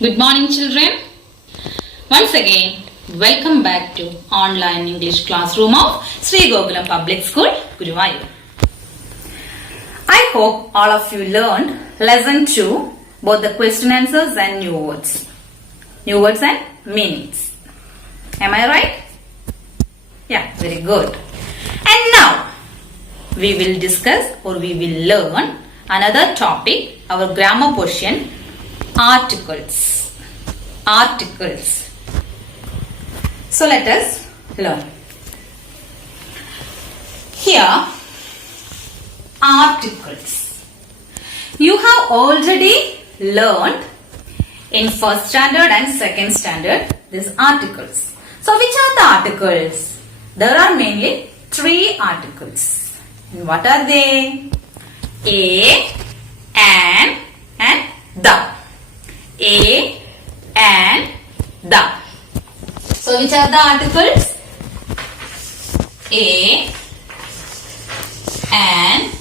Good morning, children. Once again, welcome back to online English classroom of Sri Gokulam Public School, Guruvayur. I hope all of you learned lesson 2, both the question answers and new words and meanings. Am I right? Yeah, very good. And now we will discuss or we will learn another topic, our grammar portion, articles. So let us learn. Here, articles. You have already learned in first standard and second standard these articles. So which are the articles? There are mainly 3 articles. And what are they? A, an, and the. A, and the. So which are the articles? A, and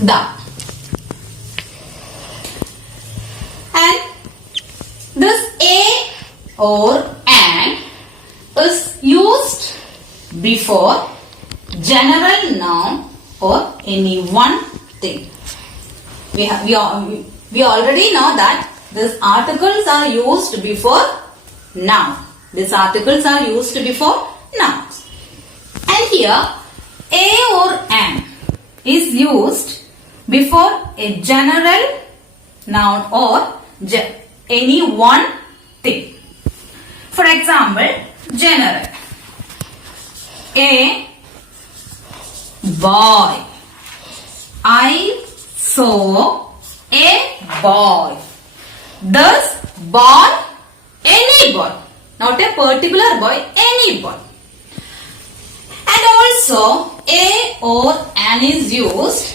the. And this a or an is used before general noun or any one thing. We already know that these articles are used before noun. These articles are used before nouns. And here, a or an is used before a general noun or any one thing. For example, general. A boy. I saw a boy. Thus, boy, any boy. Not a particular boy, any boy. And also, a or an is used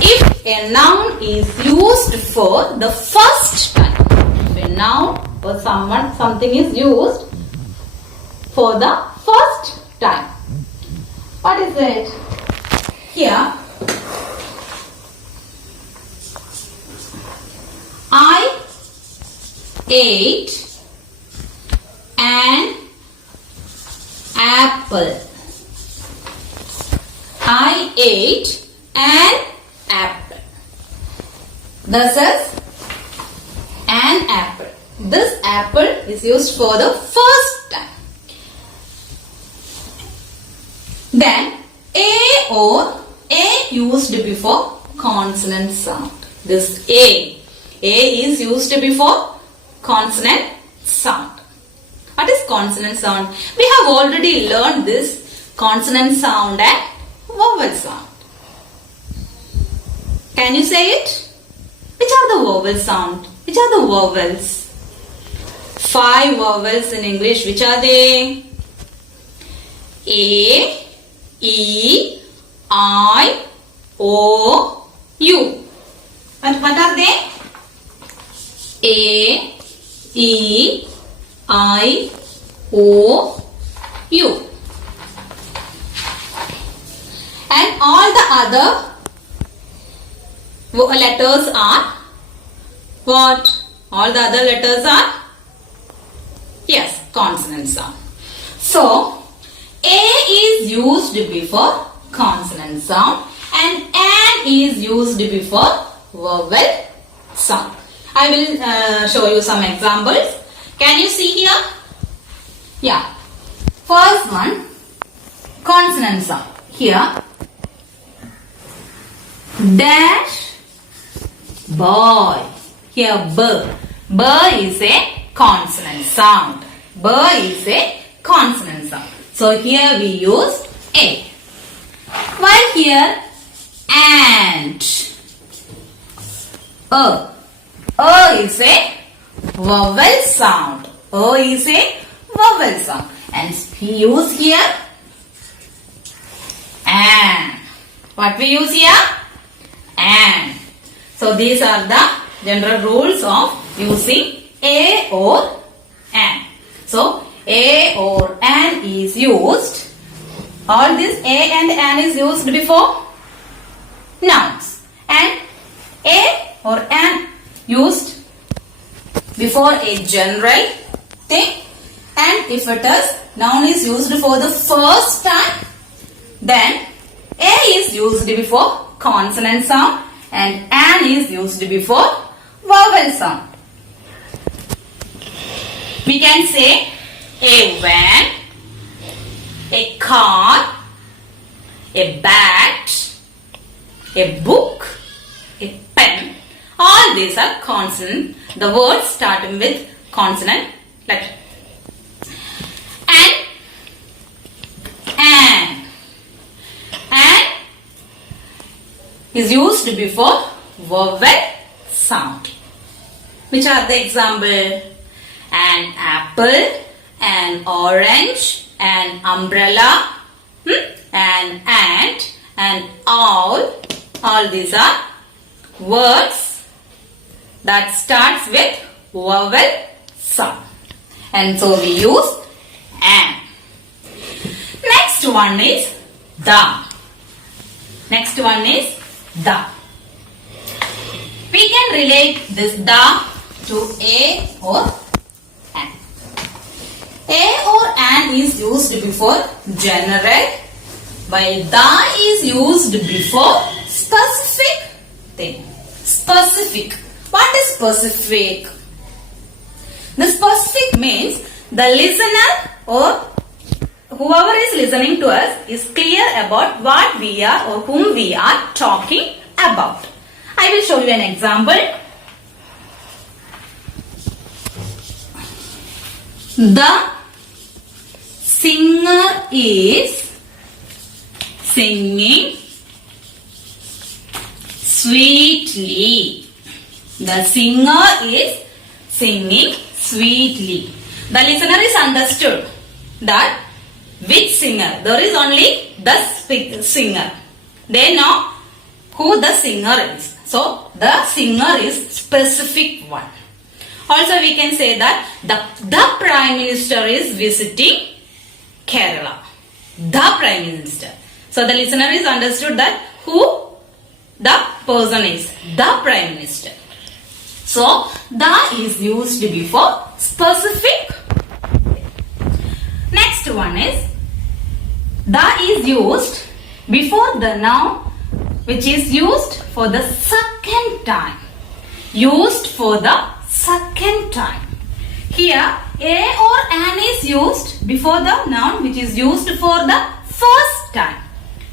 if a noun is used for the first time. If a noun or something is used for the first time. What is it? Here, I ate an apple. I ate an apple. This is an apple. This apple is used for the first time. Then a or a used before consonant sound. This a is used before consonant sound. What is consonant sound? We have already learned this consonant sound and vowel sound. Can you say it? Which are the vowel sound? Which are the vowels? 5 vowels in English. Which are they? A, E, I, O, U. And what are they? A, E, I, O, U. And all the other letters are what? All the other letters are? Yes, consonant sound. So, A is used before consonant sound and an is used before vowel sound. I will show you some examples. Can you see here? Yeah. First one, consonant sound. Here, dash, boy. Here, b. B is a consonant sound. B is a consonant sound. So, here we use a. While here, ant. Is a vowel sound. Is a vowel sound. And we use here an. What we use here? An. So these are the general rules of using a or an. So a or an is used. All this a and an is used before nouns. And a or an used before a general thing, and if it is noun is used for the first time, then a is used before consonant sound and an is used before vowel sound. We can say a van, a car, a bat, a book, a pen. All these are consonant. The words starting with consonant letter. And is used before vowel sound. Which are the example? An apple, an orange, an umbrella, an ant, an owl. All these are words that starts with vowel sound. And so we use an. Next one is the. Next one is the. We can relate this the to a or an. A or an is used before general, while the is used before specific thing. Specific. What is specific? The specific means the listener or whoever is listening to us is clear about what we are or whom we are talking about. I will show you an example. The singer is singing sweetly. The singer is singing sweetly. The listener is understood that which singer. There is only the singer. They know who the singer is. So the singer is specific one. Also we can say that the Prime Minister is visiting Kerala. The Prime Minister. So the listener is understood that who the person is. The Prime Minister. So the is used before specific. Next one is the is used before the noun which is used for the second time. Used for the second time. Here a or an is used before the noun which is used for the first time.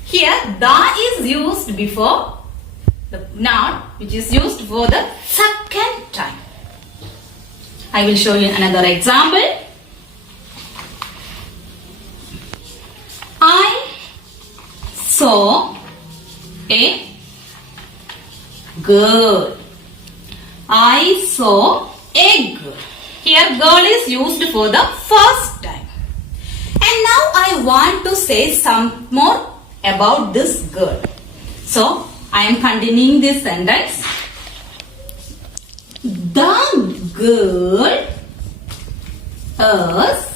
Here the is used before the noun which is used for the second time. I will show you another example. I saw a girl. I saw a girl. Here girl is used for the first time. And now I want to say some more about this girl. So I am continuing this sentence. The girl is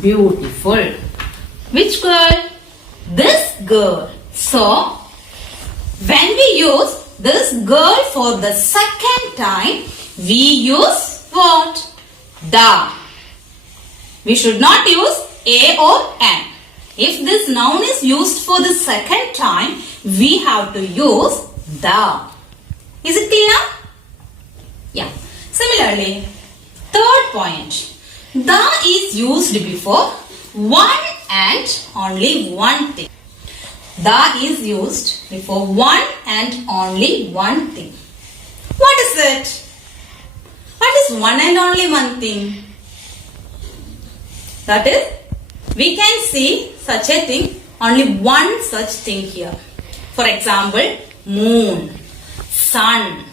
beautiful. Which girl? This girl. So when we use this girl for the second time, we use what? The. We should not use a or an. If this noun is used for the second time, we have to use the. Is it clear? Yeah. Similarly, third point. The is used before one and only one thing. The is used before one and only one thing. What is it? What is one and only one thing? That is, we can see such a thing, only one such thing here. For example, moon, sun,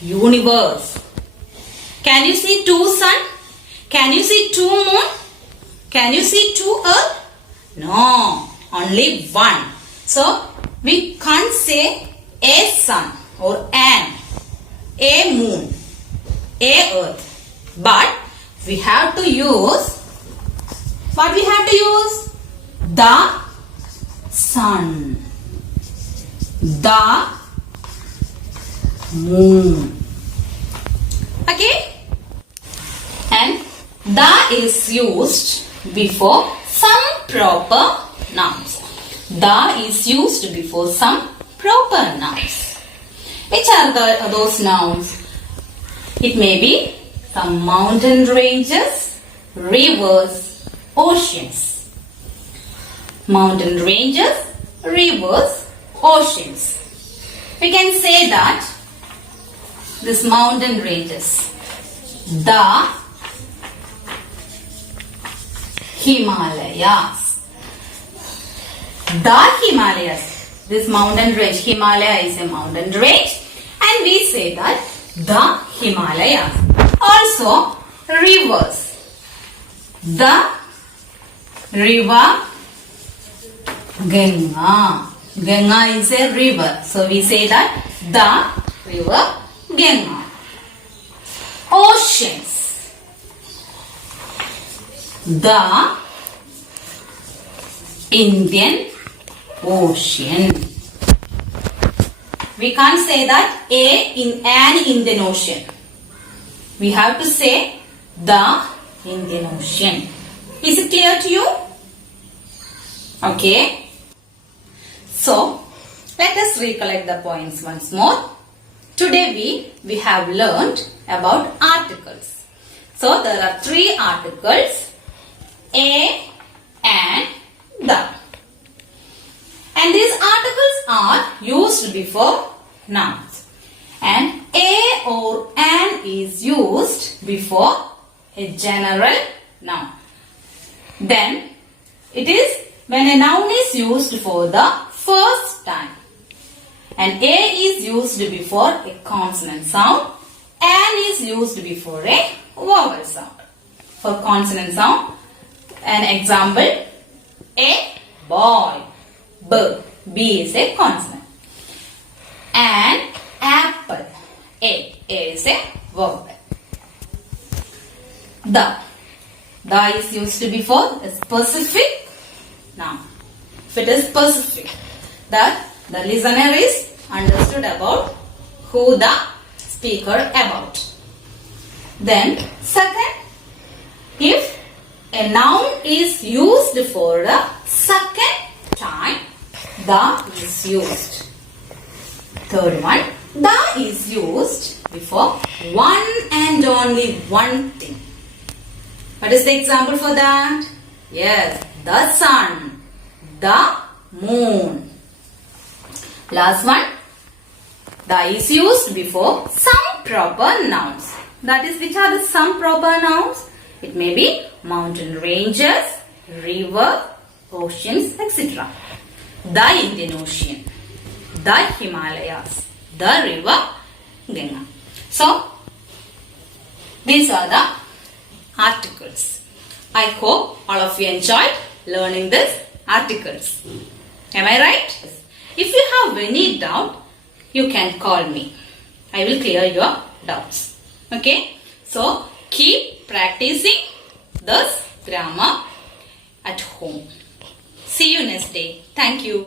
universe. Can you see two sun? Can you see two moon? Can you see two earth? No, only one. So, we can't say a sun or an, a moon, a earth. But we have to use, what we have to use? The sun. the moon. Okay? And the is used before some proper nouns. The is used before some proper nouns. Which are those nouns? It may be some mountain ranges, rivers, oceans. Mountain ranges, rivers, oceans. We can say that this mountain ranges, the Himalayas. The Himalayas. This mountain range, Himalaya is a mountain range, and we say that the Himalayas. Also, rivers. The river Ganga. Ganga is a river, so we say that the river Ganga. Oceans. The Indian Ocean. We can't say that in an Indian Ocean. We have to say the Indian Ocean. Is it clear to you? Okay. So, let us recollect the points once more. Today we have learned about articles. So, there are three articles, a and the. And these articles are used before nouns. And a or an is used before a general noun. Then it is when a noun is used for the first time. And a is used before a consonant sound. An is used before a vowel sound. For consonant sound, an example, a boy. B. B is a consonant. An apple. A. A is a vowel. The. The is used before a specific noun. If it is specific, that the listener is understood about who the speaker about. Then, second, if a noun is used for the second time, the is used. Third one, the is used before one and only one thing. What is the example for that? Yes, the sun, the moon. Last one, the is used before some proper nouns. That is, which are the some proper nouns? It may be mountain ranges, river, oceans, etc. The Indian Ocean, the Himalayas, the river Ganga. So, these are the articles. I hope all of you enjoyed learning these articles. Am I right? If you have any doubt, you can call me. I will clear your doubts. Okay? So, keep practicing this grammar at home. See you next day. Thank you.